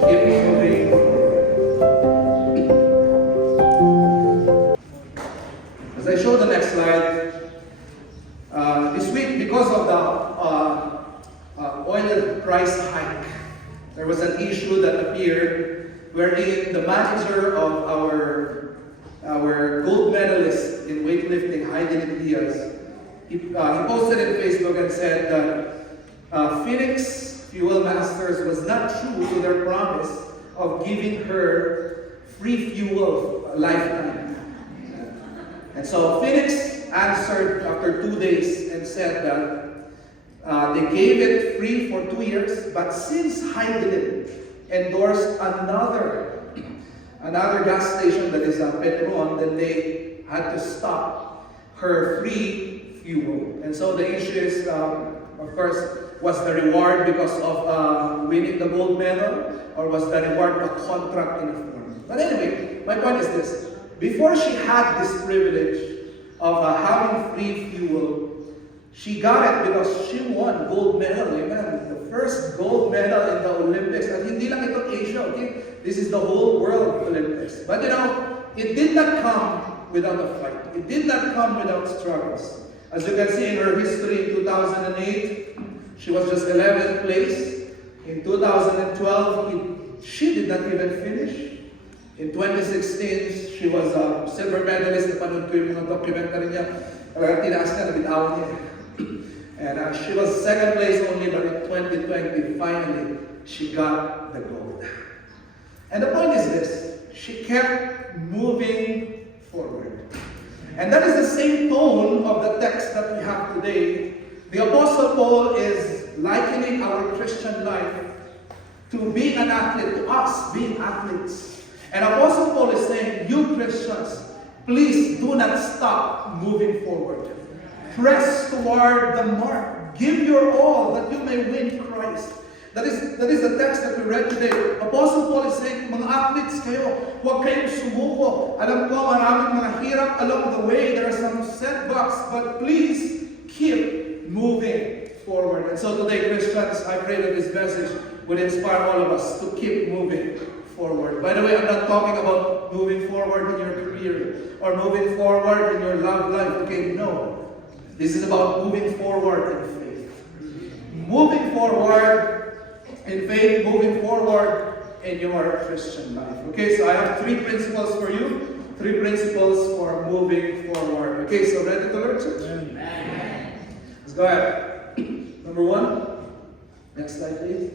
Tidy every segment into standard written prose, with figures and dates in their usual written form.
keep moving. As I show the next slide, this week, because of the oil price hike, there was an issue that appeared wherein the manager of our gold medalist in weightlifting, Heidelin Diaz, he posted in Facebook and said that Phoenix Fuel Masters was not true to their promise of giving her free fuel a lifetime. And so Phoenix answered after 2 days and said that they gave it free for 2 years, but since Heidelin endorsed another gas station that is Petron, then they had to stop her free fuel. And so the issue is, of course, was the reward because of winning the gold medal, or was the reward a contract in a form? But anyway, my point is this. Before she had this privilege of having free fuel, she got it because she won gold medal. Amen. The first gold medal in the Olympics. At hindi lang ito Asia, okay? This is the whole world Olympics. But you know, it did not come without a fight. It did not come without struggles. As you can see in her history, in 2008, she was just 11th place. In 2012, she did not even finish. In 2016, she was a silver medalist. Napanood ko yung mga documentary niya. Talagang tinaas niya, nabitawan niya. And she was second place only, but in 2020, finally, she got the gold. And the point is this, she kept moving forward. And that is the same tone of the text that we have today. The Apostle Paul is likening our Christian life to being an athlete, to us being athletes. And Apostle Paul is saying, you Christians, please do not stop moving forward. Press toward the mark. Give your all that you may win Christ. That is the text that we read today. Apostle Paul is saying, mga athletes kayo, huwag kayong sumuko. Alam ko, maraming mga hirap along the way. There are some setbacks, but please keep moving forward. And so today, Christians, I pray that this message would inspire all of us to keep moving forward. By the way, I'm not talking about moving forward in your career or moving forward in your love life. Okay, no. This is about moving forward in faith. Moving forward in faith, moving forward in your Christian life. Okay, so I have 3 principles for you. 3 principles for moving forward. Okay, so ready to learn, church? Amen. Let's go ahead. Number 1. Next slide, please.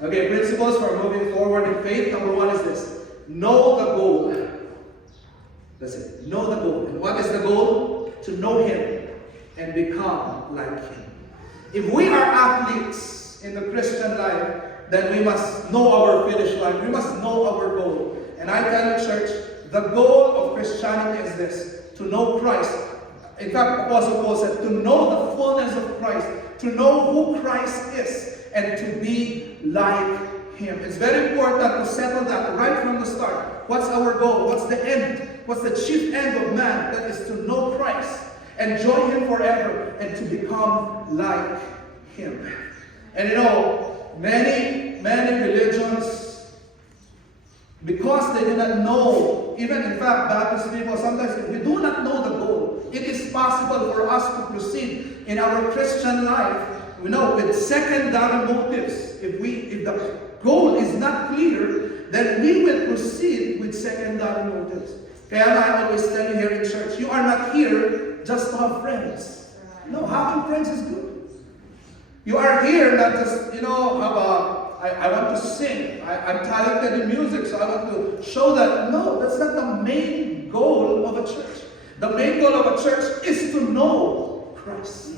Okay, principles for moving forward in faith. Number 1 is this. Know the goal. That's it. Know the goal. And what is the goal? To know Him and become like Him. If we are athletes in the Christian life, then we must know our finish line. We must know our goal. And I tell you, church, the goal of Christianity is this, to know Christ. In fact, Apostle Paul said, to know the fullness of Christ, to know who Christ is, and to be like Him. It's very important to settle that right from the start. What's our goal? What's the end? What's the chief end of man? That is to know Christ, enjoy Him forever, and to become like Him. And you know, many religions, because they do not know, even in fact, Baptist people, sometimes if we do not know the goal, it is possible for us to proceed in our Christian life, you know, with secondary motives. If the goal is not clear, then we will proceed with secondary motives. Kaya I always tell you here in church, you are not here just to have friends. No, having friends is good. You are here not just, you know, I want to sing. I'm talented in music, so I want to show that. No, that's not the main goal of a church. The main goal of a church is to know Christ.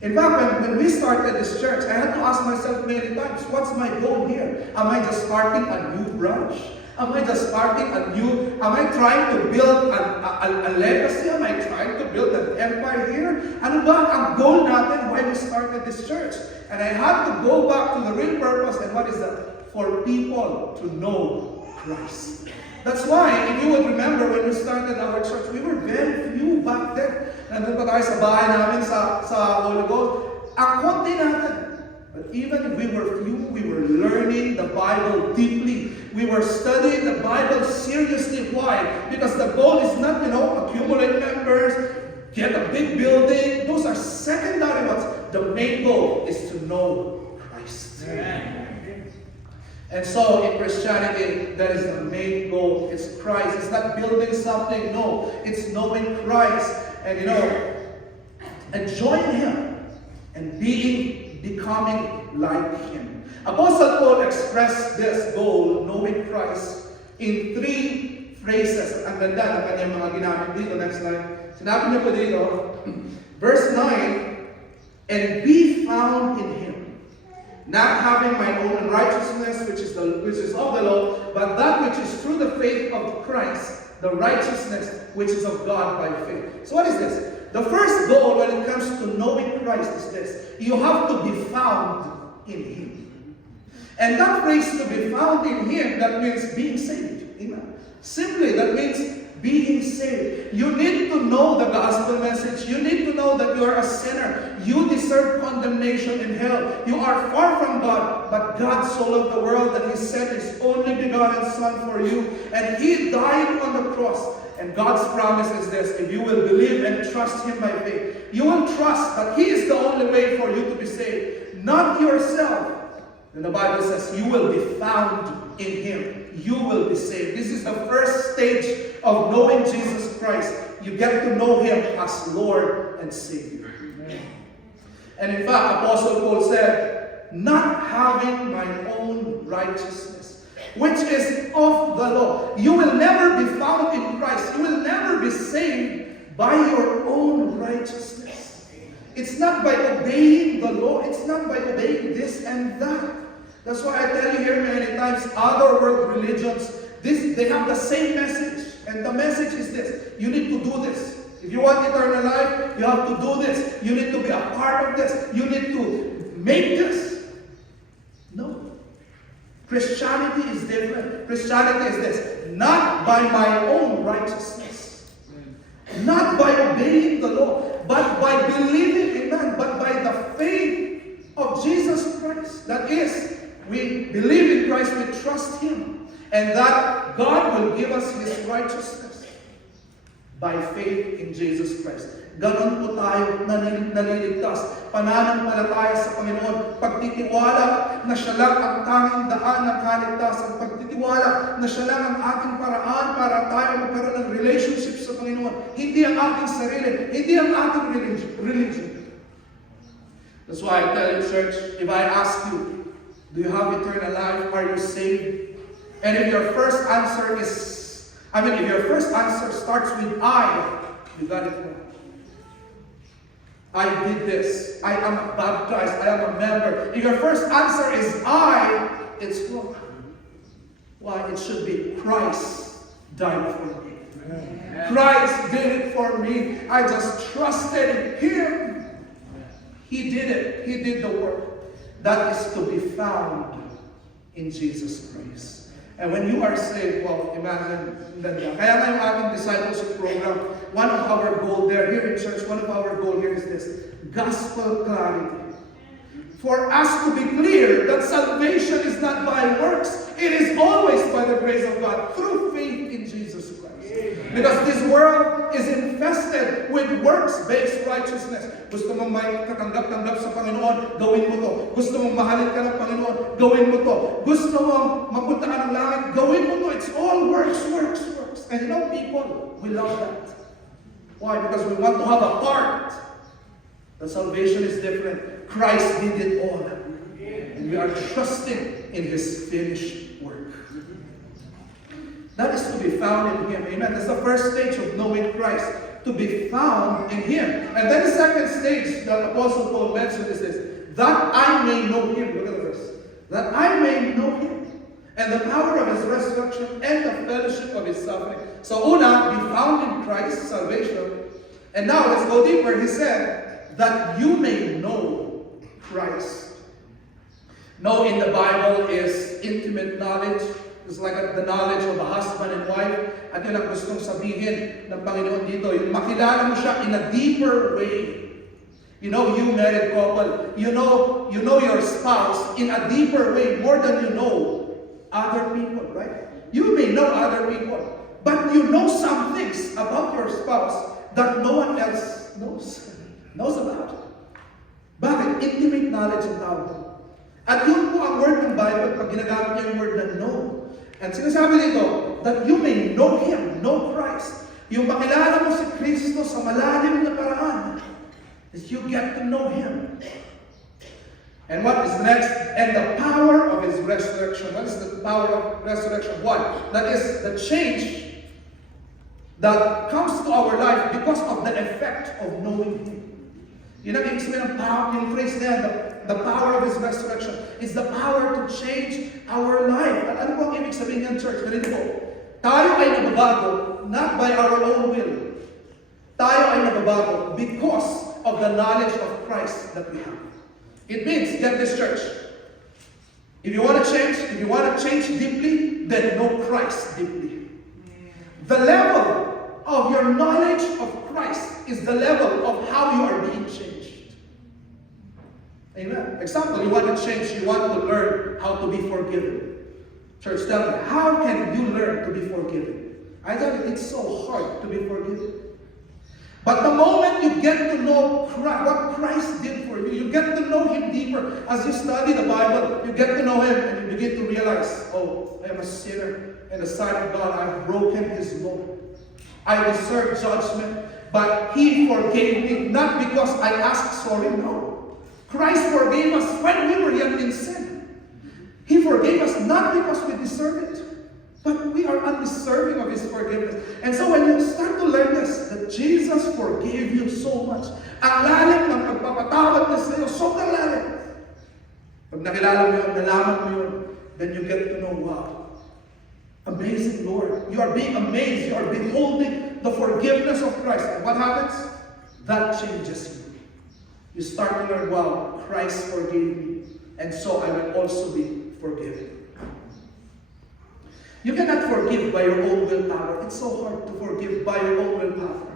In fact, when we started this church, I had to ask myself many times, what's my goal here? Am I just starting a new branch? Am I just starting am I trying to build a legacy? Am I trying to build an empire here? Ano ba ang goal natin why we started this church? And I had to go back to the real purpose, and what is that? For people to know Christ. That's why, if you would remember when we started our church, we were very few back then. Nandun pa tayo sa bahay namin sa Holy Ghost. Ang konti natin. But even if we were few, we were learning the Bible deeply. We were studying the Bible seriously. Why? Because the goal is not, accumulate members, get a big building. Those are secondary ones. The main goal is to know Christ. Amen. And so in Christianity, that is the main goal. It's Christ. It's not building something. No, it's knowing Christ. And enjoying Him and becoming like Him. Apostle Paul expressed this goal, knowing Christ, in 3 phrases. Ang ganda ng kanyang mga ginamit dito. Next slide. Sinabi niya po dito, verse 9, and be found in Him, not having my own righteousness, which is of the law, but that which is through the faith of Christ, the righteousness which is of God by faith. So what is this? The first goal when it comes to knowing Christ is this. You have to be found in Him. And that phrase, to be found in Him, that means being saved. Amen. Simply, that means being saved. You need to know the gospel message. You need to know that you are a sinner. You deserve condemnation in hell. You are far from God, but God so loved the world that He sent His only begotten Son for you. And He died on the cross. And God's promise is this: if you will believe and trust Him by faith, you will trust that He is the only way for you to be saved, not yourself. And the Bible says you will be found in Him. You will be saved. This is the first stage of knowing Jesus Christ. You get to know Him as Lord and Savior. Amen. And in fact, Apostle Paul said, not having my own righteousness, which is of the law. You will never be found in Christ. You will never be saved by your own righteousness. It's not by obeying the law. It's not by obeying this and that. That's why I tell you here many times, other world religions, they have the same message. And the message is this: you need to do this. If you want eternal life, you have to do this. You need to be a part of this. You need to make this. No. Christianity is different. Christianity is this: not by my own righteousness, not by obeying the law, but by believing in man, but by the faith of Jesus Christ. That is, we believe in Christ, we trust Him, and that God will give us His righteousness by faith in Jesus Christ. Ganon po tayo naliligtas. Pananampalataya sa Panginoon. Pagtitiwala na Siya lang ang tanging daan ng kaligtasan. Pagtitiwala na Siya lang ang ating paraan para tayo magkaroon ng relationship sa Panginoon. Hindi ang ating sarili. Hindi ang ating religion. That's why I tell you, church, if I ask you, do you have eternal life? Are you saved? And if your first answer starts with I, you got it wrong. I did this. I am baptized. I am a member. If your first answer is I, it's wrong. Why? It should be Christ died for me. Amen. Christ did it for me. I just trusted Him. He did it. He did the work. That is to be found in Jesus Christ. And when you are saved, well, imagine, kaya nga yung ating discipleship program, one of our goal there, here in church, one of our goal here is this: gospel clarity. For us to be clear that salvation is not by works, it is always by the grace of God, through faith in Jesus Christ. Because this world is infested with works-based righteousness. Gusto mong may katanggap-tanggap sa Panginoon, gawin mo to. Gusto mong mahalin ka ng Panginoon, gawin mo to. Gusto mong mapunta ka ng langit, gawin mo to. It's all works. And people, we love that. Why? Because we want to have a part. The salvation is different. Christ did it all. And we are trusting in His finished work. That is to be found in Him. Amen. That's the first stage of knowing Christ. To be found in Him. And then the second stage that Apostle Paul mentioned is this: that I may know Him. Look at the verse. That I may know Him. And the power of His resurrection and the fellowship of His suffering. So una, be found in Christ, salvation. And now let's go deeper. He said, that you may know Christ. Know in the Bible is intimate knowledge. It's like the knowledge of a husband and wife. At yun ang gustong sabihin ng Panginoon dito. Yung makilala mo siya in a deeper way. You know, you married couple, you know your spouse in a deeper way, more than you know other people, right? You may know other people, but you know some things about your spouse that no one else knows about. Bakit? Intimate knowledge ang tawag. At yun po ang word ng Bible pag ginagamit niya yung word na know. At sinasabi nito, that you may know Him, know Christ. Yung makilala mo si Kristo sa malalim na paraan, is you get to know Him. And what is next? And the power of His resurrection. What is the power of resurrection? What? That is the change that comes to our life because of the effect of knowing Him. Yun ang ibig sabihin ng power, yung phrase na yan, the power of His resurrection. Is the power to change our life. At ano po ang ibig sabihin yan, church? Ganito po. Tayo ay nababago, not by our own will. Tayo ay nababago because of the knowledge of Christ that we have. It means, get this, church. If you want to change deeply, then know Christ deeply. The level of your knowledge of Christ is the level of how you are being changed. Amen. Example, you want to change, you want to learn how to be forgiven. Church, tell me, how can you learn to be forgiven? I tell you, it's so hard to be forgiven. But the moment you get to know what Christ did for you, you get to know Him deeper. As you study the Bible, you get to know Him and you begin to realize, oh, I am a sinner in the sight of God. I've broken His law. I deserve judgment, but He forgave me, not because I asked sorry, no. Christ forgave us when we were yet in sin. He forgave us not because we deserve it, but we are undeserving of His forgiveness. And so when you start to learn this, that Jesus forgave you so much, ang lalim ng pagpapatawad niya sa iyo, sobrang lalim. Pag nakilala mo yun, nalaman mo yun, then you get to know, wow, amazing Lord. You are being amazed. You are beholding the forgiveness of Christ. And what happens? That changes you. You start to learn, wow, Christ forgave me, and so I will also be forgiven. You cannot forgive by your own willpower. It's so hard to forgive by your own willpower.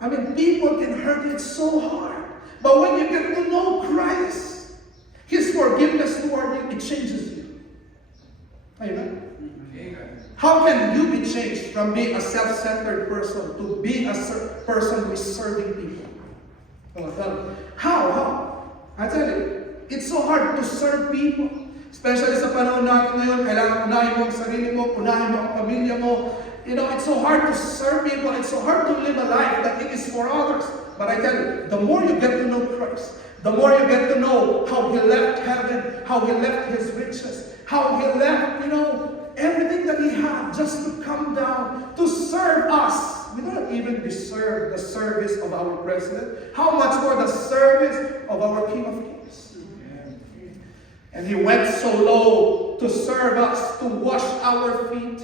I mean, people can hurt you. It's so hard. But when you get to know Christ, His forgiveness toward you, it changes you. Amen? How can you be changed from being a self-centered person to being a person who is serving people? How? I tell you, it's so hard to serve people. Especially sa panahon natin ngayon, kailangan unahin mo ang sarili mo, unahin mo ang pamilya mo. You know, it's so hard to serve people. It's so hard to live a life that it is for others. But I tell you, the more you get to know Christ, the more you get to know how He left heaven, how He left His riches, how He left, everything that He had just to come down to serve us. We don't even deserve the service of our president. How much more the service of our King of Kings? And He went so low to serve us, to wash our feet.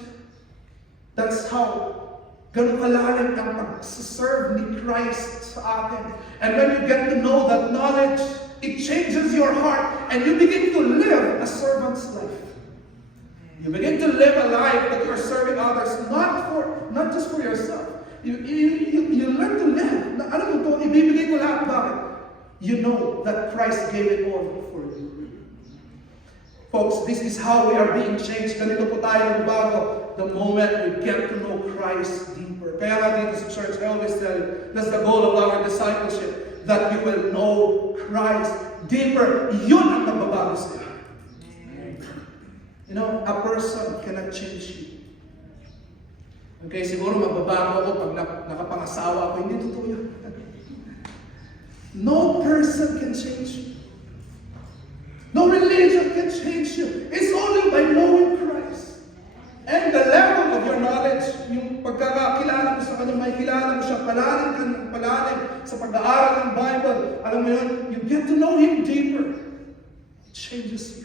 That's how ganun kalalim ang pag-serve ni Christ sa atin. And when you get to know that knowledge, it changes your heart and you begin to live a servant's life. You begin to live a life that you are serving others, not just for yourself. You learn to live. Alam mo ito, ibibigay ko lahat. Bakit? You know that Christ gave it all for you. Folks, this is how we are being changed. Ganito po tayo bago the moment we get to know Christ deeper. Kaya nga dito sa church, I always tell you, that's the goal of our discipleship, that you will know Christ deeper. Yun ang magbabago sa'yo. A person cannot change you. Okay, siguro magbabago ako pag nakapangasawa ako. Hindi totoo yun. No person can change you. No religion can change you. It's only by knowing Christ. And the level of your knowledge, yung pagkakakilala mo sa Kanya, may kilala mo siya, palalim sa pag-aaral ng Bible. Alam mo yun, you get to know Him deeper. It changes you.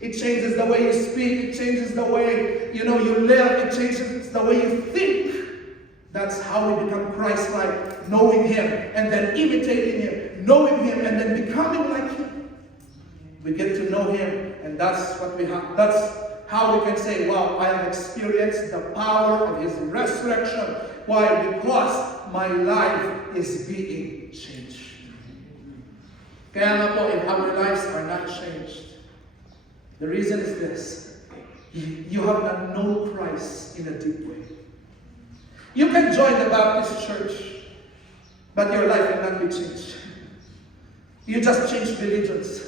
It changes the way you speak. It changes the way, you live. It changes the way you think. That's how we become Christ-like, knowing Him and then imitating Him, knowing Him and then becoming like Him. We get to know Him, and that's what we have. That's how we can say, wow, I have experienced the power of His resurrection. Why? Because my life is being changed. Kaya nga po, if our lives are not changed, the reason is this. You have not known Christ in a deep way. You can join the Baptist church, but your life will not be changed. You just change religions.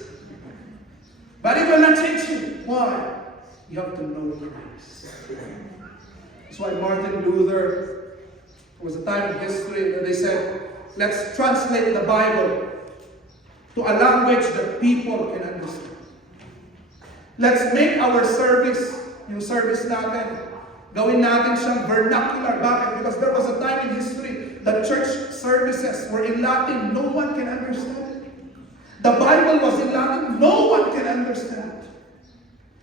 But it will not change you. Why? You have to know Christ. That's why Martin Luther, there was a time in history that they said, let's translate the Bible to a language that people can understand. Let's make our service, yung service natin, gawin natin siyang vernacular. Bakit? Because there was a time in history that church services were in Latin. No one can understand it. The Bible was in Latin. No one can understand it.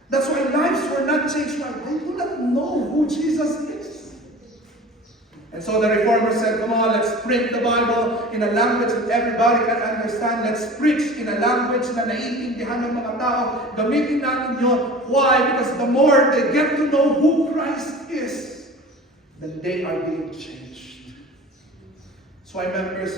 That's why lives were not changed. Why? They do not know who Jesus is. And so the Reformers said, come on, let's print the Bible in a language that everybody can understand. Let's preach in a language na naiintindihan ng mga tao. Gamitin natin yun. Why? Because the more they get to know who Christ is, then they are being changed. So I members,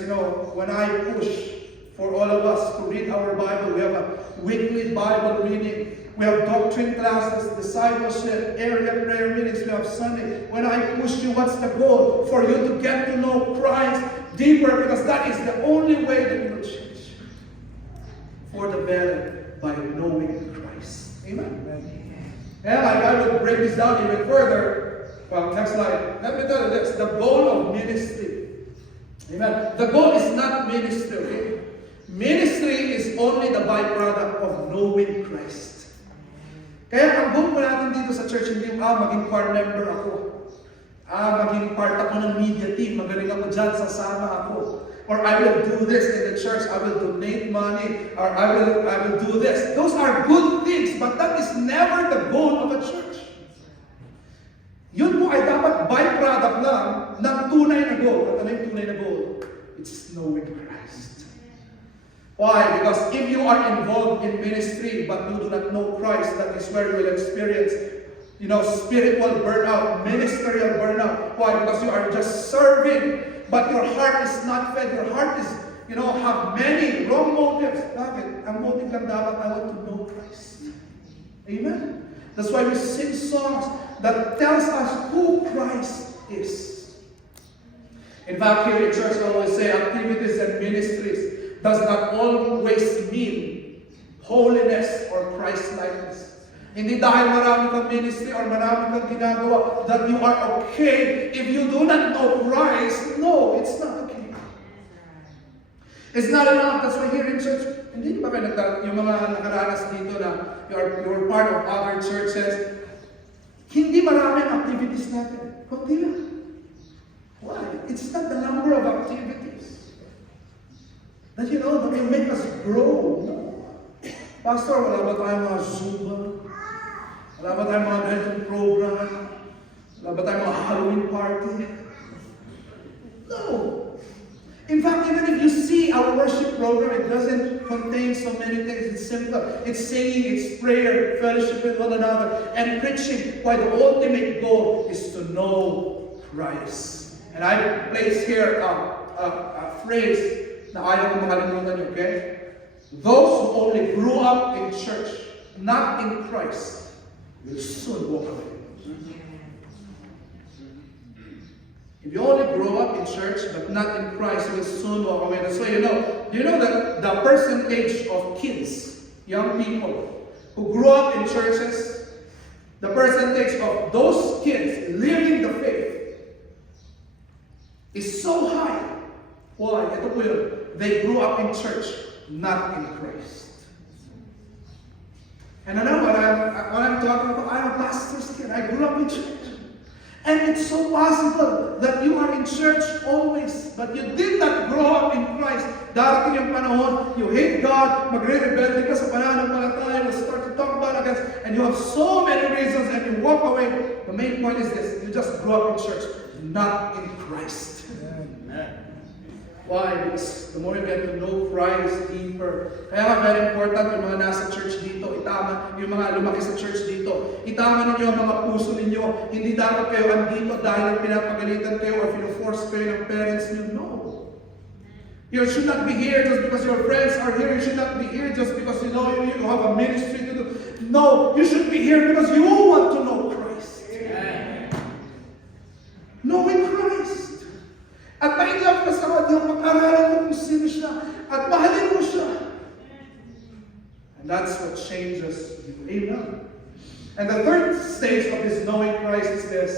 when I push for all of us to read our Bible, we have a weekly Bible reading. We have doctrine classes, discipleship, area prayer meetings. We have Sunday. When I push you, what's the goal? For you to get to know Christ deeper, because that is the only way that you will change. For the better, by knowing Christ. Amen? And I will break this down even further. Well, next slide. Let me tell you this. The goal of ministry. Amen. The goal is not ministry. Okay? Ministry is only the byproduct of knowing Christ. Kaya ang goal ko natin dito sa church, hindi maging choir member ako. Maging part ako ng media team. Magaling ako dyan, sasama ako. Or I will do this in the church. I will donate money. Or I will do this. Those are good things, but that is never the goal of a church. Yun po ay dapat byproduct lang ng tunay na goal. At ano yung tunay na goal? It's knowing Christ. Why? Because if you are involved in ministry but you do not know Christ, that is where you will experience, spiritual burnout, ministerial burnout. Why? Because you are just serving, but your heart is not fed. Your heart is, have many wrong motives. Bakit? Ang motive lang dapat, I want to know Christ. Amen? That's why we sing songs that tells us who Christ is. In fact, here in church, I always say activities and ministries does not always mean holiness or Christ-likeness. Hindi dahil marami kang ministry or marami kang ginagawa that you are okay if you do not know Christ. No, it's not okay. It's not enough. That's why here in church, hindi ba kayo yung mga nakaranas dito na you're part of other churches, hindi marami ang activities natin. Kunti lang. Why? It's not the number of activities that that will make us grow. Pastor, wala ba tayong mga Zumba? Wala ba tayong mga mental program? Wala ba tayong mga Halloween party? No. In fact, even if you see our worship program, it doesn't contain so many things. It's simple. It's singing, it's prayer, fellowship with one another, and preaching. Why the ultimate goal is to know Christ. And I place here a phrase na ayaw ko makalimutan niyo, okay? Those who only grew up in church, not in Christ, will soon walk away. If you only grow up in church, but not in Christ, you will soon walk away. That's why do you know that the percentage of kids, young people, who grew up in churches, the percentage of those kids living the faith is so high. Why? Ito po yun. They grew up in church, not in Christ. And I know what I'm talking about. I'm a pastor's kid. I grew up in church. And it's so possible that you are in church always, but you did not grow up in Christ. Darating yung panahon, you hate God, magre-rebelde ka sa pananampalataya, you start to talk about against, and you have so many reasons, and you walk away. The main point is this: you just grew up in church, not in Christ. Amen. Why? Because the more you get to know Christ deeper. Kaya nga very important yung mga nasa church dito, itama, yung mga lumaki sa church dito, itama ninyo ang mga puso ninyo. Hindi dapat kayo andito dahil pinapagalitan kayo or pino-force kayo ng parents niyo. No. You should not be here just because your friends are here. You should not be here just because you know you have a ministry to do. No, you should be here because you want to know Christ. Amen. Knowing Christ. At mailap ka sa Kanya, pag-aralan mo kung sino siya, at mahalin mo siya. And that's what changes you. Amen. And the third stage of this knowing Christ is this.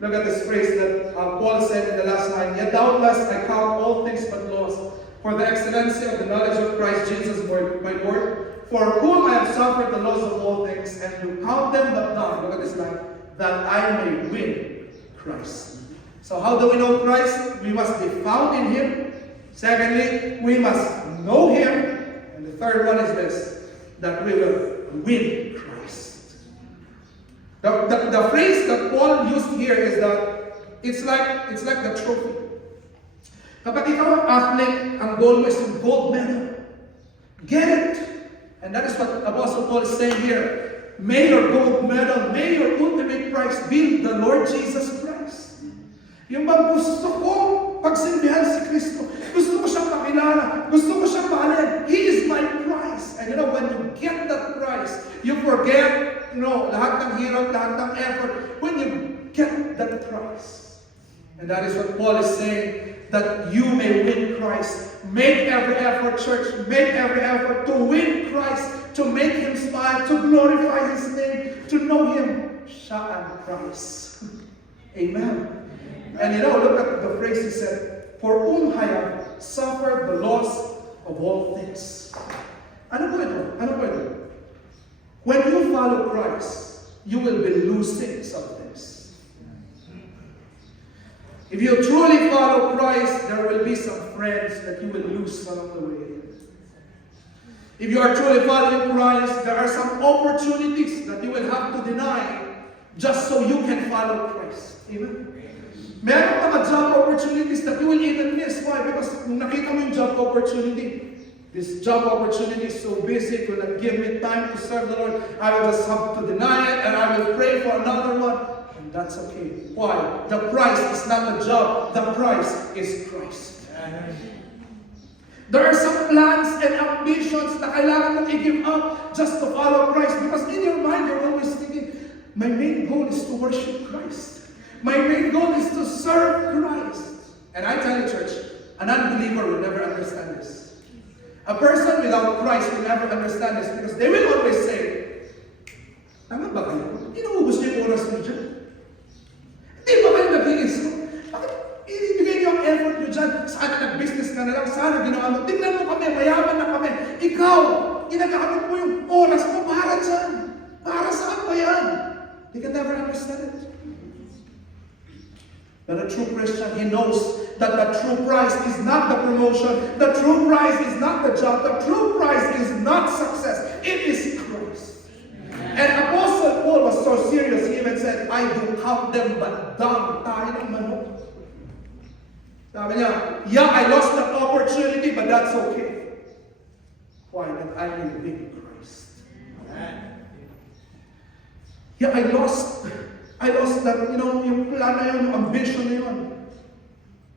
Look at this phrase that Paul said in the last line. Yet doubtless I count all things but loss for the excellency of the knowledge of Christ Jesus my Lord, for whom I have suffered the loss of all things, and to count them but not, look at this line, that I may win Christ. So how do we know Christ? We must be found in Him. Secondly, we must know Him. And the third one is this, that we will win Christ. The phrase that Paul used here is that it's like the trophy. Kapag ikaw ang athlete, ang goal mo is yung gold medal. Get it! And that is what Apostle Paul is saying here. May your gold medal, may your ultimate prize be the Lord Jesus Christ. Yung bang gusto ko pagsilbihan si Kristo. Gusto ko siyang makilala. Gusto ko siyang mahalin. He is my prize. And you know, when you get that prize, you forget lahat ng hirap, lahat ng effort, when you get that prize. And that is what Paul is saying, that you may win Christ. Make every effort, church, make every effort to win Christ, to make Him smile, to glorify His name, to know Him. Siya ang Christ. Amen. And you know, look at the phrase he said, for whom I have suffered the loss of all things. Ano po ito? Ano po ito? When you follow Christ, you will be losing some things. If you truly follow Christ, there will be some friends that you will lose along the way. If you are truly following Christ, there are some opportunities that you will have to deny just so you can follow Christ. Amen? Meron mga job opportunities that you will even miss. Why? Because nung nakita mo yung job opportunity, this job opportunity is so busy, it will not give me time to serve the Lord. I will just have to deny it and I will pray for another one. And that's okay. Why? The price is not the job. The price is Christ. There are some plans and ambitions na kailangan mong i-give up just to follow Christ. Because in your mind, you're always thinking, my main goal is to worship Christ. My main goal is to serve Christ. And I tell you, church, an unbeliever will never understand this. A person without Christ will never understand this because they will always say, tama ba kayo? Hindi na ubus niyo yung oras niyo dyan. Hindi ba kayo nag-iisip? Bakit ibigay niyo ang effort niyo dyan? Sana nag-business ka na lang, sana ginawa mo. Tingnan mo kami, mayaman na kami. Ikaw, ginagamit mo yung oras mo para dyan. Para saan ba yan? They can never understand it. But a true Christian, he knows that the true prize is not the promotion. The true prize is not the job. The true prize is not success. It is Christ. And Apostle Paul was so serious, he even said, I do count them but dung. Tayo ng manok. Sabi niya, yeah, I lost that opportunity, but that's okay. Why? That I will win Christ. Yeah, I lost that, yung plan na yun, yung ambition na yun.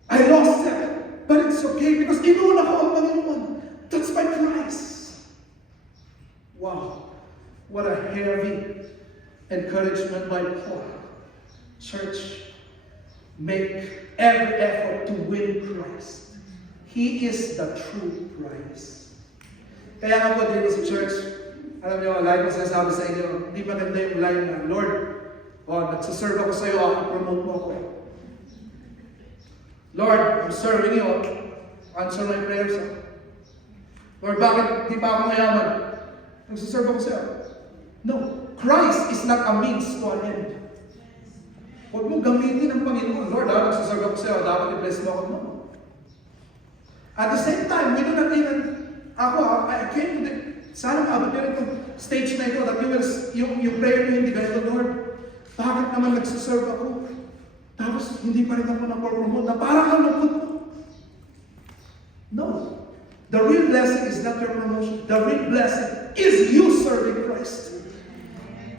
I lost that. But it's okay because inuna ko ang Panginoon. That's my prize. Wow. What a heavy encouragement by Paul. Church, make every effort to win Christ. He is the true prize. Kaya nga po dito sa church, alam niyo, like ko sinasabi sa inyo, hindi maganda yung line na, Lord, nagsaserve ako sa iyo, promote mo ako. Lord, I'm serving you. Answer my prayers. Lord, bakit di pa ako mayaman? Nagsaserve ako sa iyo. No. Christ is not a means to an end. Huwag mo gamitin ang Panginoon. Lord, nagsaserve ako sa iyo. Dapat i-bless mo ako. No. At the same time, we do not even, I came to the, sana maabot nyo itong stage na ito that yung prayer nyo hindi ganito, Lord, bakit naman nagsaserve ako? Tapos hindi pa rin ako na-promote na parang ang lungkot mo. No. The real blessing is not your promotion. The real blessing is you serving Christ.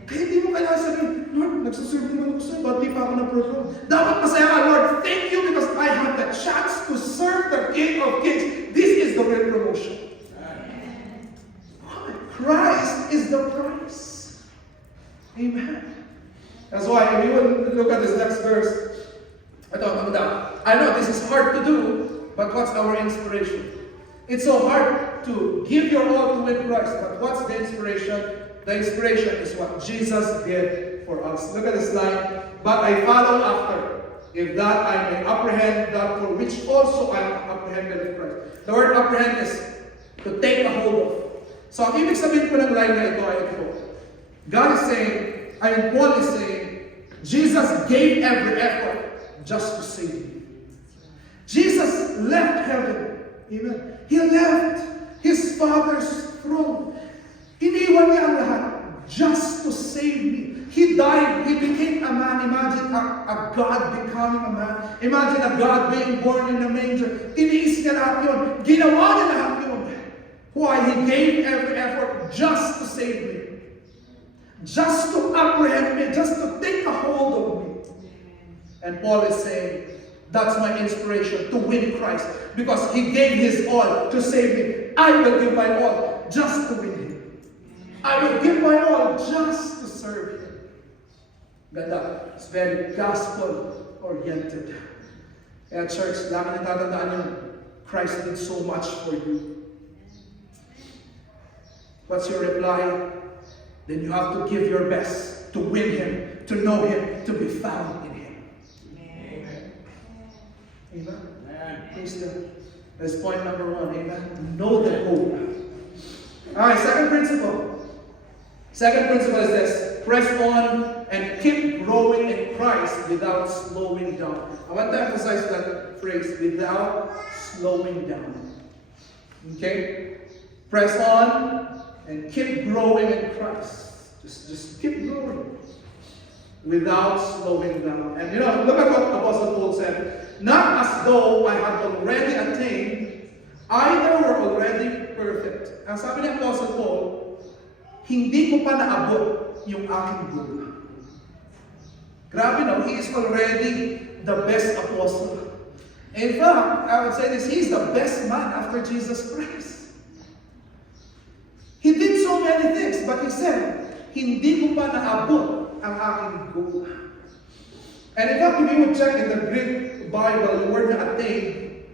Kaya hindi mo kailangan sabihin, Lord, nagsaserve naman ako sa'yo, ba't di pa ako na-promote? Dapat masaya ka, Lord, thank you because I have the chance to serve the King of Kings. is the real promotion. Christ is the price. Amen. That's why if you would look at this next verse, I know this is hard to do, but what's our inspiration? It's so hard to give your all to win Christ, but what's the inspiration? The inspiration is what Jesus did for us. Look at this line. But I follow after, if that I may apprehend that for which also I am apprehended of Christ. The word apprehend is to take a hold of. So ang ibig sabihin ko ng line na ito ay ito. God is saying, Paul is saying, Jesus gave every effort just to save you. Jesus left heaven. Amen. He left His Father's throne. Iniwan niya ang lahat just to save me. He died. He became a man. Imagine a God becoming a man. Imagine a God being born in a manger. Tiniis niya lahat yun. Ginawa niya lahat yun. Why? He gave every effort just to save me. Just to apprehend me. Just to take a hold of me. And Paul is saying, that's my inspiration to win Christ. Because He gave His all to save me. I will give my all just to win Him. I will give my all just to serve Him. Ganda. It's very gospel-oriented. Kaya church, lagi na tatandaan yun. Christ did so much for you. What's your reply? Then you have to give your best to win Him, to know Him, to be found in Him. Amen. Amen. Please do. That's point number 1. Amen. Know the hope. Alright, second principle. Second principle is this. Press on and keep growing in Christ without slowing down. I want to emphasize that phrase, without slowing down. Okay? Press on and keep growing in Christ. Just keep growing without slowing down. And look at what Apostle Paul said. Not as though I had already attained, either were already perfect. Ang sabi ni Apostle Paul, hindi ko pa naabot yung aking goal. Grabe, no? He is already the best apostle. In fact, I would say this, he is the best man after Jesus Christ. He did so many things, but he said, hindi ko pa naabot ang aking goal. And in fact, if you would check in the Greek Bible, the word na attain,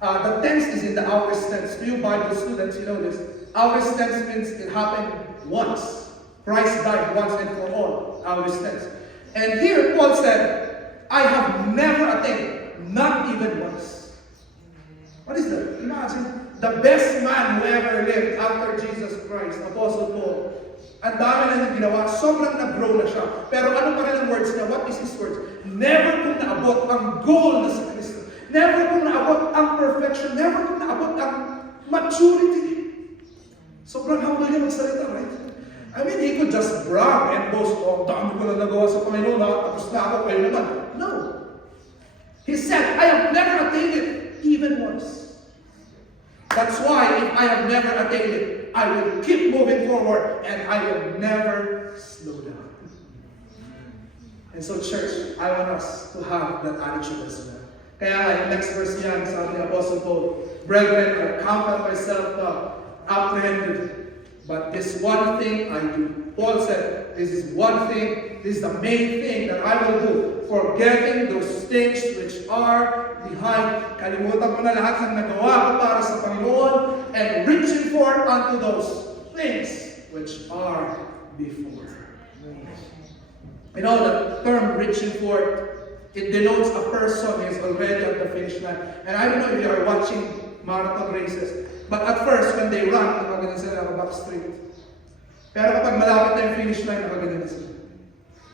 the tense is in the aorist tense. To you Bible students, you know this. Aorist tense means it happened once. Christ died once and for all. Aorist tense. And here Paul said, I have never attained, not even once. What is that? Imagine, the best man who ever lived after Jesus Christ, Apostle Paul. Ang dami na niyang ginawa, sobrang nag-grow na siya. Pero ano pa rin ang words niya? What is his words? Never kong naabot ang goal na si Kristo. Never kong naabot ang perfection. Never kong naabot ang maturity. Sobrang humble niya magsalita, right? I mean, he could just brag and boast, oh, dami ko na nagawa sa Panginoon, tapos na ako, kayo naman. No. He said, I have never attained it, even once. That's why, if I have never attained it, I will keep moving forward, and I will never slow down. And so, church, I want us to have that attitude as well. Kaya nga, yung next verse niyan, sabi ni Apostle Paul, Brethren, I count myself apprehended. But this one thing I do. Paul said, this is one thing, this is the main thing that I will do. Forgetting those things which are behind. Kalimutan ko na lahat ng nagawa ko para sa Panginoon and reaching forth unto those things which are before. You know, the term reaching forth, it denotes a person who is already at the finish line. And I don't know if you are watching marathon races. But at first, when they run, nakaganan sila naka-back straight. Pero kapag malapit na yung finish line, nakaganan sila.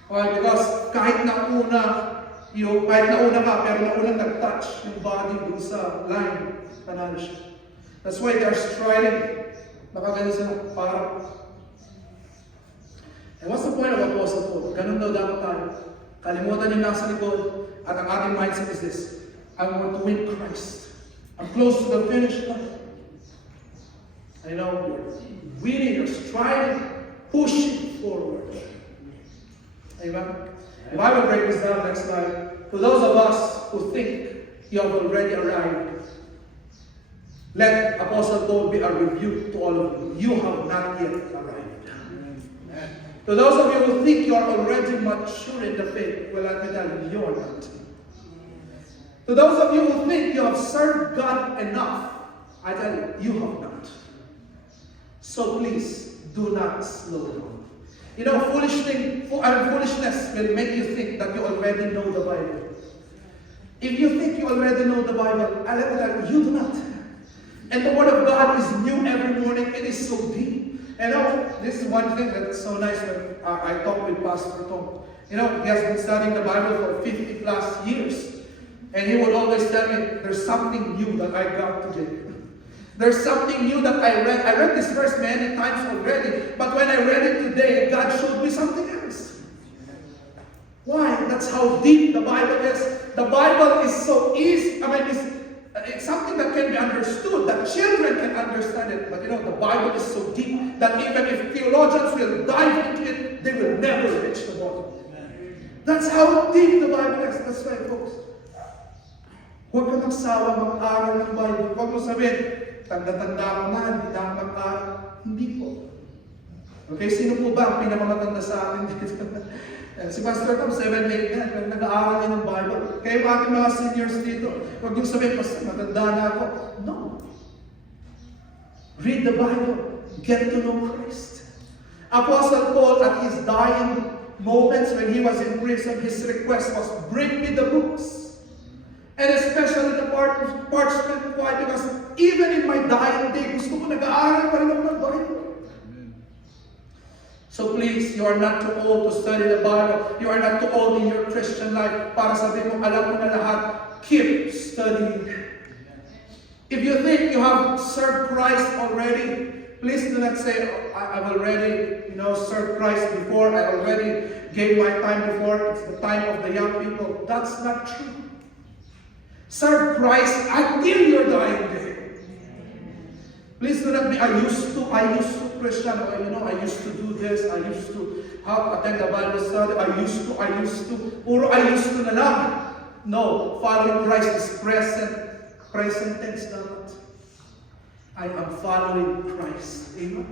Why? Because kahit nauna ka, pero naunang nag-touch yung body dun sa line, panalo siya. That's why they're striding. Nakaganan sila, parang. And what's the point of Apostle Paul? Ganun daw dapat tayo. Kalimutan yung nasa likod, at ang ating mindset is this: I want to win Christ. I'm close to the finish line. I know you're winning, you're striving, pushing forward. Amen? If I will break this down next slide, for those of us who think you have already arrived, Let Apostle Paul be a rebuke to all of you. You have not yet arrived. To those of you who think you are already mature in the faith, well, let me tell you, you are not. To those of you who think you have served God enough, I tell you, you have not. So please, do not slow down. You know, foolishness will make you think that you already know the Bible. If you think you already know the Bible, let me tell you, you do not. And the Word of God is new every morning. It is so deep. You know, this is one thing that's so nice when I talk with Pastor Tom. You know, he has been studying the Bible for 50 plus years. And he would always tell me, there's something new that I got today. There's something new that I read. I read this verse many times already. But when I read it today, God showed me something else. Why? That's how deep the Bible is. The Bible is so easy. It's something that can be understood, that children can understand it. But you know, the Bible is so deep that even if theologians will dive into it, they will never reach the bottom. That's how deep the Bible is. That's why, folks, huwag ka magsawa mag-aral ng Bible. Huwag mo sabihin, tanda-tanda ako na, hindi na ako mag-aral. Hindi po. Okay, sino po ba ang pinakamatanda sa atin dito? Si Pastor Tom, 7-8 yan, pero nag-aaral niya ng Bible. Kaya yung ating mga seniors dito, huwag yung sabihin, Pastor, matanda na ako. No. Read the Bible. Get to know Christ. Apostle Paul, at his dying moments when he was in prison, his request was, bring me the books. And especially the parchment. Why? Because even in my dying day, gusto ko nag-aaral pa rin ako ng Bible. So please, you are not too old to study the Bible. You are not too old in your Christian life para sabihin mo, alam mo na lahat. Keep studying. If you think you have served Christ already, please do not say, I've already, served Christ before. I already gave my time before. It's the time of the young people. That's not true. Serve Christ until your dying day. Please do not be, I used to Christian, I used to do this, I used to attend the Bible study, I used to, puro I used to na lang. No, following Christ is present tense dapat. I am following Christ. Amen?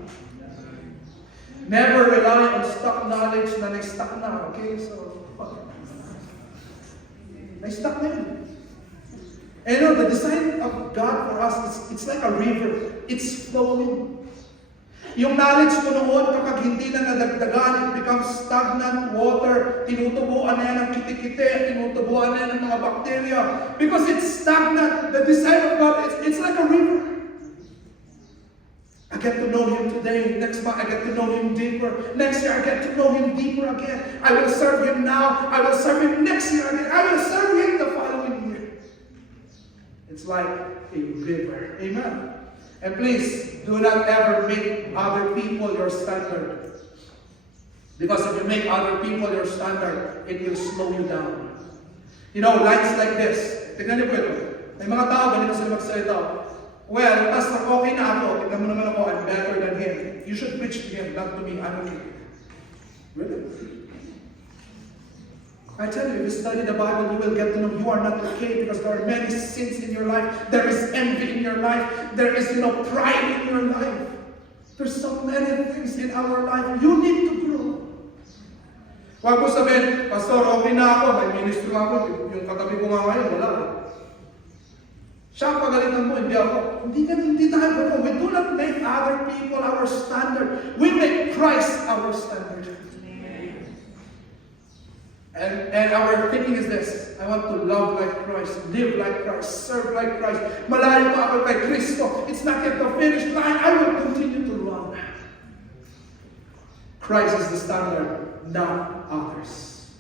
Never rely on stock knowledge na na-stuck na, okay? So, na-stuck na yun. And the design of God for us, it's like a river. It's flowing. Yung knowledge mo noon, kapag hindi na nadagdagan, it becomes stagnant water. Tinutubuan na yan ng kitikite, tinutubuan na yan ng mga bacteria. Because it's stagnant. The design of God, it's like a river. I get to know Him today. Next month, I get to know Him deeper. Next year, I get to know Him deeper again. I will serve Him now. I will serve Him next year again. I will serve Him the following year. It's like a river. Amen. And please, do not ever make other people your standard. Because if you make other people your standard, it will slow you down. Lines like this. Tignan niyo po ito. May mga tao, ganito sila magsalita. Well, Pastor, okay na ako. Tignan mo naman ako, I'm better than him. You should preach to him, not to me. I'm okay. Really? I tell you, if you study the Bible, you will get to know you are not okay because there are many sins in your life. There is envy in your life. There is, pride in your life. There's so many things in our life. You need to grow. Huwag mo sabihin, Pastor, okay na ako. May ministro ako. Yung katabi ko nga ngayon, wala. Siya ang pagalitan mo, hindi ako. Hindi tayo. We do not make other people our standard. We make Christ our standard. And our thinking is this, I want to love like Christ, live like Christ, serve like Christ. Malayo pa ako kay Kristo. It's not yet the finish line. I will continue to run. Christ is the standard, not others.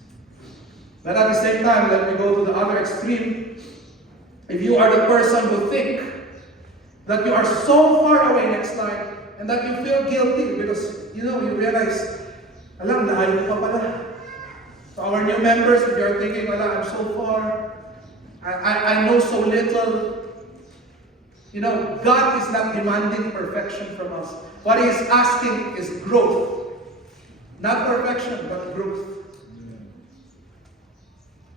But at the same time, let me go to the other extreme. If you are the person who think that you are so far away next time, and that you feel guilty because, you realize, alam, layo pa pala. So our new members, if you're thinking, I'm so far, I know so little. God is not demanding perfection from us. What He is asking is growth. Not perfection, but growth.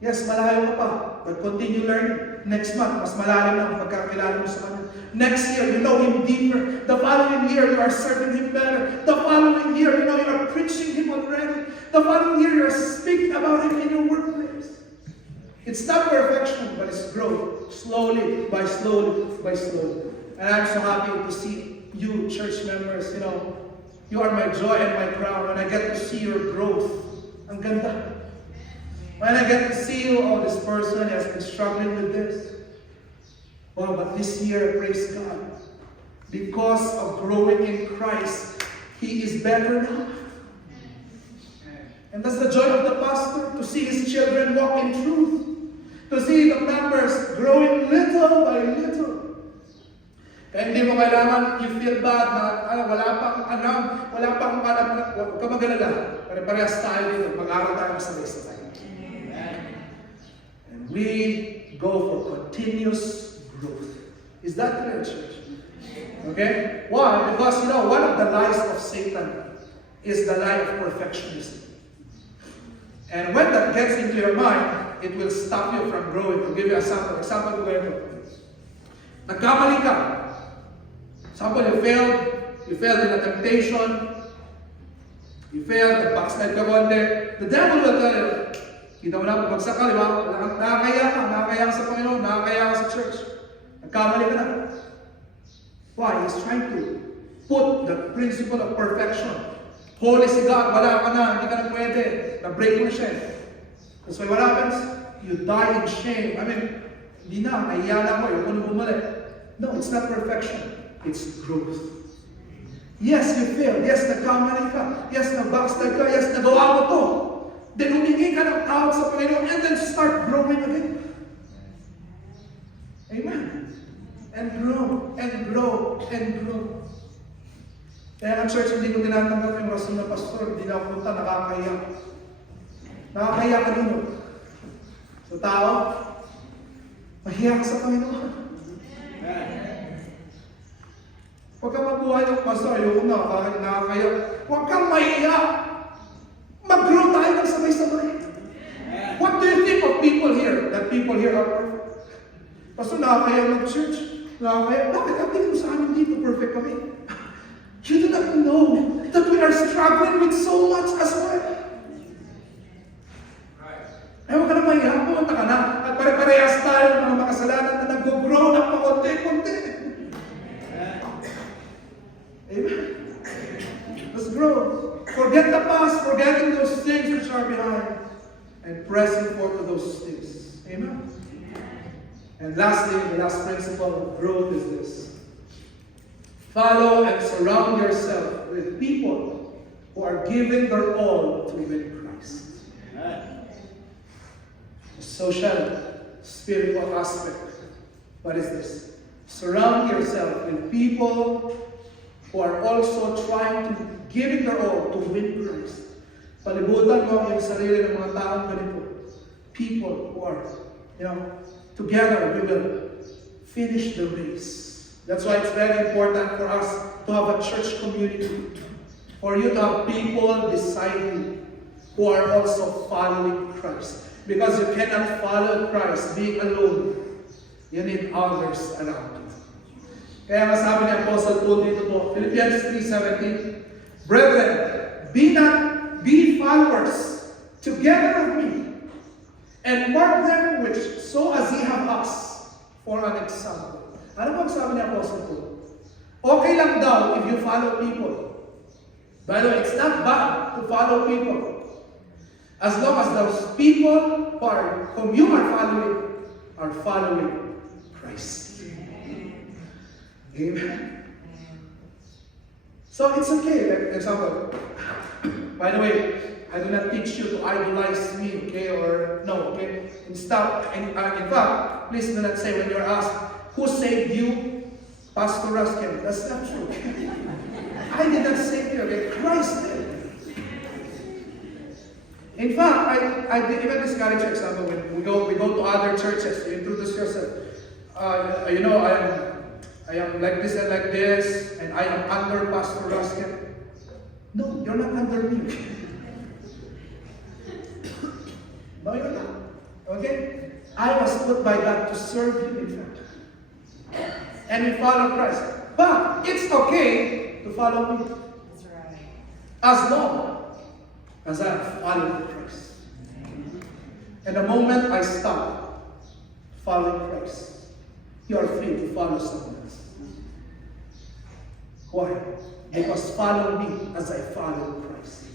Yes, malayo ka pa, but continue learning. Next month, mas malalim na ang pagkakilala mo sa Kanya. Next year, you know Him deeper. The following year, you are serving Him better. The following year, you know you are preaching Him already. The following year, you are speaking about Him in your workplace. It's not perfection, but it's growth. Slowly, by slowly, by slowly. And I'm so happy to see you, church members, you are my joy and my crown. When I get to see your growth, ang ganda. When I get to see you, this person has been struggling with this. Well, but this year, praise God, because of growing in Christ, he is better now. And that's the joy of the pastor, to see his children walk in truth, to see the members growing little by little. Kaya hindi mo kailangan you feel bad na wala pang huwag ka mag-alala. Pare-parehas tayo dito, mag-aral tayo sabay-sabay. And we go for continuous growth. Is that clear, church? Okay? Why? Because one of the lies of Satan is the lie of perfectionism. And when that gets into your mind, it will stop you from growing. I'll give you an example. Example ko ganito. Nagkamali ka. Example, you failed in a temptation, you failed, backslide ka konti. The devil will tell you, kita mo na, pabagsak ka, di ba? Nakakaya ka sa Panginoon, nakakaya ka sa church. Nagkamali ka na. Why? He's trying to put the principle of perfection. Holy si God, wala ka na, hindi ka na pwede. Na-break mo na siya. That's why what happens? You die in shame. Hindi na, nahiya na ako, yung kung bumalik. No, it's not perfection. It's growth. Yes, you failed. Yes, nagkamali ka. Yes, nag-backslide ka. Yes, nagawa mo to. Then humingi ka ng tawag sa Panginoon and then start growing again. Amen. And grow, and grow, and grow. Kaya ang church, hindi ko tinatanggap yung rason na pastor. Hindi na ako punta, nakakahiya. Nakakahiya ka din. Sa tao, mahiya ka sa Panginoon. Huwag kang magbuhay ng pastor, ayoko na, bakit nakakaya. Huwag kang mahiya. Mag-grow tayo ng sabay-sabay. What do you think of people here? That people here are perfect? Pastor, nakakaya mag-church. Nakakaya. Bakit? Ang tingin mo sa amin dito, perfect kami. You do not know that we are struggling with so much as well. Ay, huwag ka na mahiya. Pumunta ka na. At pare-parehas tayo ng mga makasalanan na nag-grow na pa konti-konti. Amen. Let's grow. Forget the past, forgetting those things which are behind, and pressing forward to those things. Amen. And lastly, the last principle of growth is this. Follow and surround yourself with people who are giving their all to win Christ. The social, spiritual aspect. What is this? Surround yourself with people who are also trying to give their all to win Christ. Palibutan mo ang sarili ng mga taong ganito. People who are, together we will finish the race. That's why it's very important for us to have a church community. For you to have people beside you who are also following Christ. Because you cannot follow Christ being alone. You need others around you. Kaya nga sabi ni Apostle Paul dito po, Philippians 3:17, Brethren, be followers together with me, and mark them which so as ye have us for an example. Ano bang sabi ni Apostle Paul? Okay lang daw if you follow people. By the way, it's not bad to follow people. As long as those people whom you are following Christ. Amen. So it's okay. Like example, by the way, I do not teach you to idolize me, okay? Or no, okay? In fact, please do not say when you're asked, who saved you? Pastor Ruskin. That's not true. I did not save you, okay? Christ did. In fact, I did even discourage example when we go to other churches. You introduce yourself. I am like this and like this, and I am under Pastor Ruskin. No, you're not under me. No, you're not. Okay? I was put by God to serve Him, in fact. And we follow Christ. But it's okay to follow me. That's right. As long as I follow Christ. And the moment I stop following Christ, you are free to follow someone else. Why? Because follow me as I follow Christ.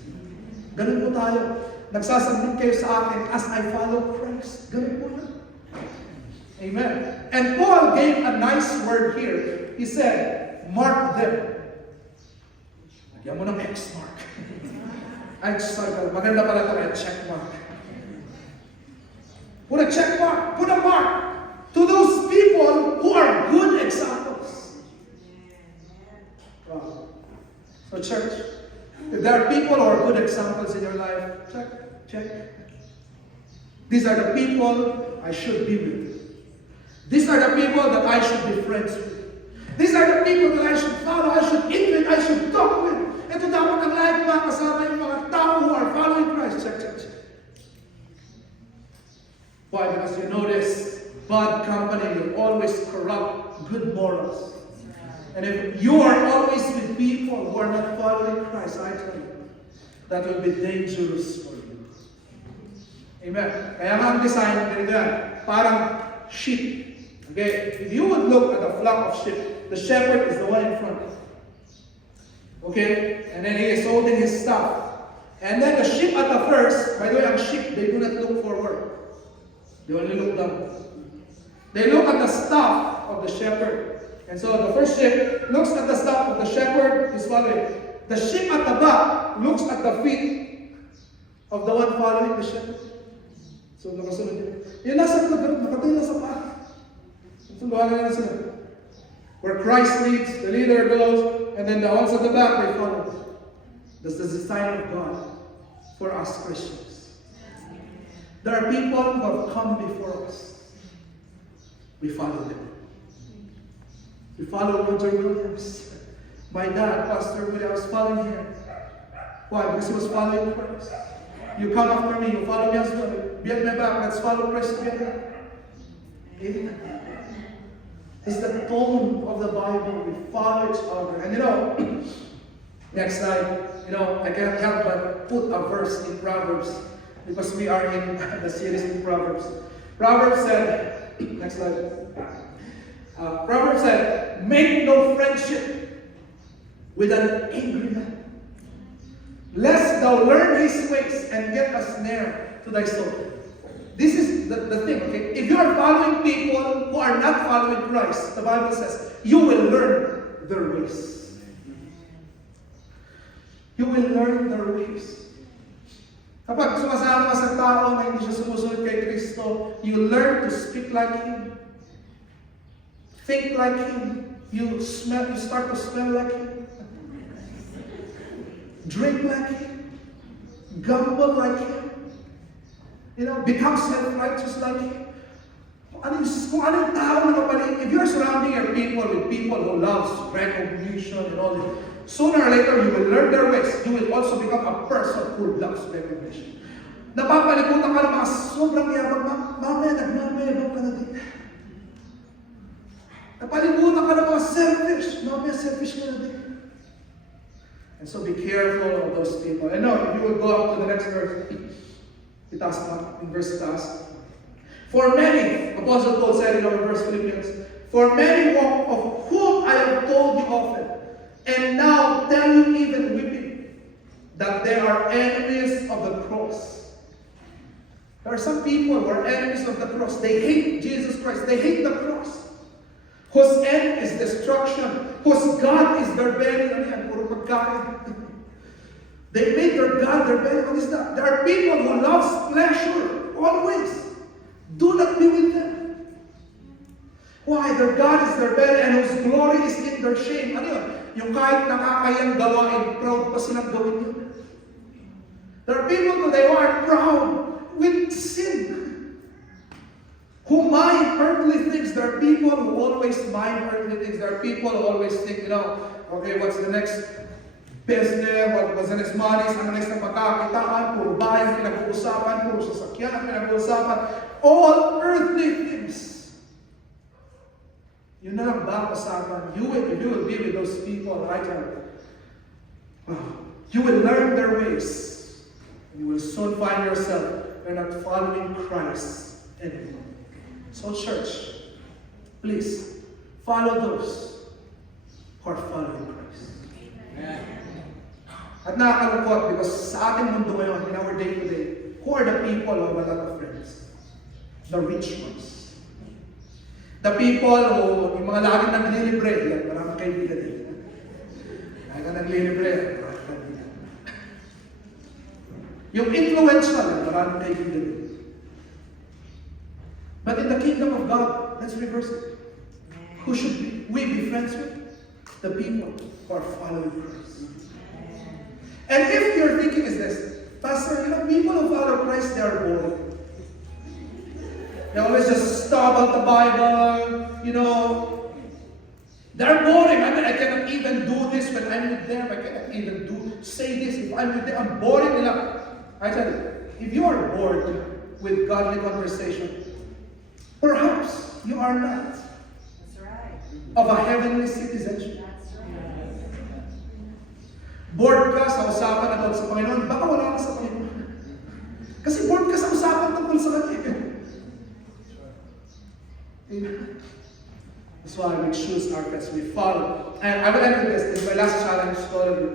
Ganun po tayo. Nagsasubmit kayo sa akin as I follow Christ. Ganun po yan. Amen. And Paul gave a nice word here. He said, mark them. Lagyan mo ng X mark. Ay, sorry. Maganda pala ito. Check mark. Put a check mark. Put a mark to those people who are good examples. Wow. So church, if there are people who are good examples in your life, check. These are the people I should be with. These are the people that I should be friends with. These are the people that I should follow, I should eat with, I should talk with. Ito dapat ang lahat mga kasama yung mga tao who are following Christ. Check. Why? Because you notice, bad company will always corrupt good morals. And if you are always with people who are not following Christ, I tell you, that will be dangerous for you. Amen. Kaya nga ang design, ganito yan, parang sheep. Okay? If you would look at a flock of sheep, the shepherd is the one in front. Okay? And then he is holding his staff. And then the sheep at the first, by the way, ang sheep, they do not look forward. They only look down. They look at the staff of the shepherd. And so the first sheep looks at the staff of the shepherd, is following. The sheep at the back looks at the feet of the one following the shepherd. So nakasunod yun. Yung nasa nakatayo na sa paa. Sunduhan na sila. Where Christ leads, the leader goes, and then the ones at the back, they follow. That's the design of God for us Christians. There are people who have come before us. We follow them. We follow Roger Williams. My dad, Pastor Williams, was following him. Why? Because he was following Christ. You come after me, you follow me as well. Be at my back, let's follow Christ together. Amen. It's the tone of the Bible. We follow each other. And next slide, I can't help but put a verse in Proverbs because we are in the series in Proverbs. Proverbs said, next slide. Proverbs said, make no friendship with an angry man, lest thou learn his ways and get a snare to thy soul. This is the thing, okay? If you are following people who are not following Christ, the Bible says, you will learn their ways. You will learn their ways. Kapag sumasama ka sa tao na hindi siya sumusunod kay Kristo, you learn to speak like Him. Think like Him. You start to smell like Him. Drink like Him. Gamble like Him. Become self-righteous like Him. Kung anong tao na kapalit, if you're surrounding your people with people who loves recognition and all this, sooner or later you will learn their ways. You will also become a person who loves recognition. Napapalibutan ka ng mga sobrang yabang, mamaya nagmamayabang ka na din. Napalibutan ka ng mga selfish, mamaya selfish ka na din. And so be careful of those people. And now, if you would go up to the next verse, itaas pa, in verse itaas. For many, Apostle Paul said in our verse Philippians, for many of whom I have told you often, and now tell you even weeping, that they are enemies of the cross. There are some people who are enemies of the cross. They hate Jesus Christ. They hate the cross. Whose end is destruction. Whose God is their belly. Puro pagkain. They made their God their belly. What is that? There are people who love pleasure always. Do not be with them. Why? Their God is their belly and whose glory is in their shame. Ano yun? Yung kahit nakakayang gawain, proud pa silang gawin yun. There are people today who are proud with sin. Who mind earthly things. There are people who always mind earthly things. There are people who always think, okay, what's the next business, what was in his money, ang next na pagkakitaan, puro bayan pinag-uusapan, puro sasakyan ang pinag-uusapan, all earthly things. Yun na lang ba usapan? You will be with those people, right? You will learn their ways. You will soon find yourself you're not following Christ anymore. So church, please follow those who are following Christ. Amen. At nakakalungkot because sa ating mundo ngayon, in our day-to-day, who are the people who have a lot of friends? The rich ones. The people who, yung mga laging naglilibre, yan, maraming kaibigan din. Laging naglilibre, maraming kaibigan. Yung influential, maraming kaibigan din. But in the kingdom of God, let's reverse it. Who should we be friends with? The people who are following Christ. And if your thinking is this, Pastor, people who follow Christ, they are boring. They always just talk about the Bible, They're boring. I mean, I cannot even do this when I'm with them. I cannot even say this if I'm with them. I'm boring enough. I tell you, if you are bored with godly conversation, perhaps you are not of a heavenly citizenship. Bored ka sa usapan about sa Panginoon, baka wala ka sa Panginoon. Kasi bored ka sa usapan tungkol sa Kanya. That's why we choose our friends, we follow. And I will end with this. This is my last challenge to all of you.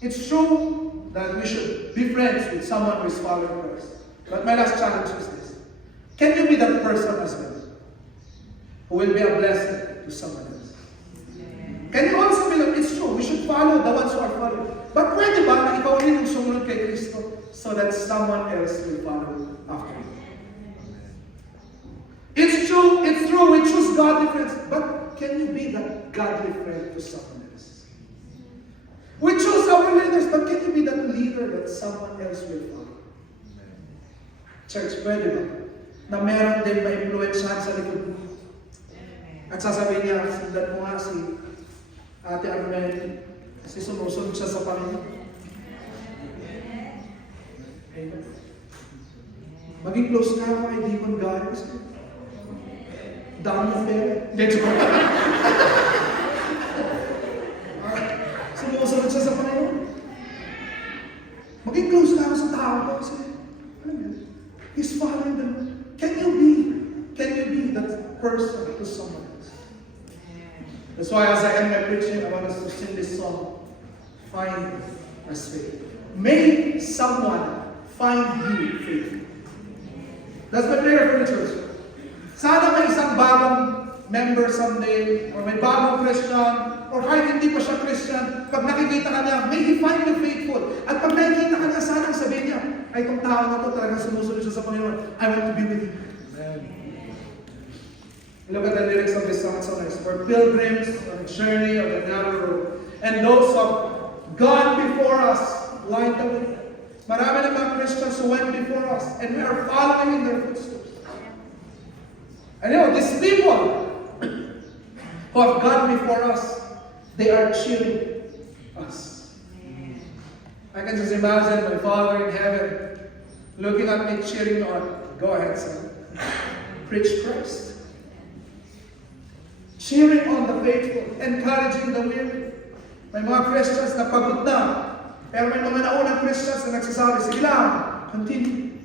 It's true that we should be friends with someone who is following Christ. But my last challenge is this. Can you be that person as well? Who will be a blessing to someone else? Can you also be like, it's true, we should follow the ones who are following. But pwede ba na ikaw rin yung sumunod kay Kristo so that someone else will follow after you? It's true, we choose godly friends. But can you be that godly friend to someone else? We choose our leaders, but can you be that leader that someone else will follow? Church, pwede ba? Na meron din ma-influensyahan sa likod mo. At sasabihin niya, sundan mo nga si Ate Armel, kasi sumusunod siya sa Panginoon. Amen. Maging close ka mo kay Deacon Gary kasi dami fair. Let's go. Sumusunod siya sa Panginoon. Maging close ka sa tao ko kasi he's following them. Can you be that person to someone else? That's why as I end my preaching, I want us to sing this song, Find Us Faithful. May someone find you faithful. That's my prayer for the church. Sana may isang bagong member someday, or may bagong Christian, or kahit hindi pa siya Christian, pag nakikita ka niya, may he find you faithful. At pag nakikita ka niya, sana sabihin niya, ay itong tao na ito talagang sumusunod siya sa Panginoon. I want to be with you. Amen. Look at the lyrics of this song. It's so nice. We're pilgrims on a journey of the narrow road, and those who have gone before us light the way. Marami ng mga Christians who went before us, and we are following in their footsteps. And these people who have gone before us, they are cheering us. I can just imagine my Father in heaven looking at me, cheering me on. Go ahead, son. Preach Christ. Cheering on the faithful, encouraging the weary. May mga Christians na pagod na, pero may mga naunang Christians na nagsasabi, sige lang, continue.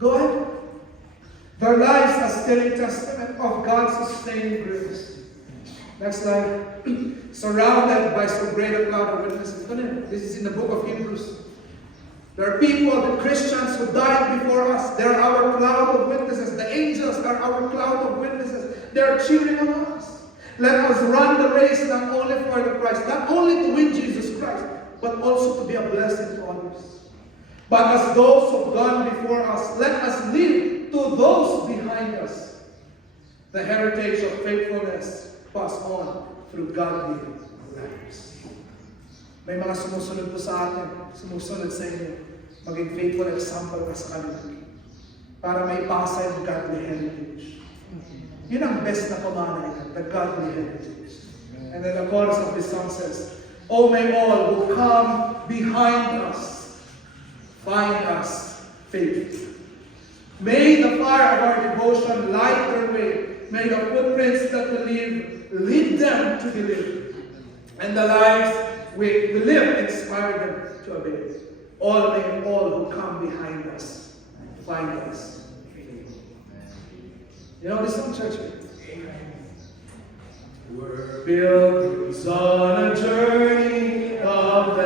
Go ahead. Their lives are still a testament of God's sustaining grace. Next slide. Surrounded by so great a cloud of witnesses. This is in the book of Hebrews. There are people, the Christians who died before us. They are our cloud of witnesses. The angels are our cloud of witnesses. They are cheering on us. Let us run the race not only for the prize, not only to win Jesus Christ, but also to be a blessing to others. But as those who have gone before us, let us live to those behind us. The heritage of faithfulness passed on through godly lives. May mga sumusunod po sa atin, sumusunod sa inyo. Maging faithful example ka sa kanila. Para may pasa yung godly heritage. Yun ang best na pamana, the godly heritage. And then the chorus of this song says, "Oh, may all who come behind us find us faithful. May the fire of our devotion light their way. May the footprints that we leave lead them to believe. And the lives we live inspire them to obey. May all who come behind us find us faithful." You know this song, church? We're pilgrims on a journey of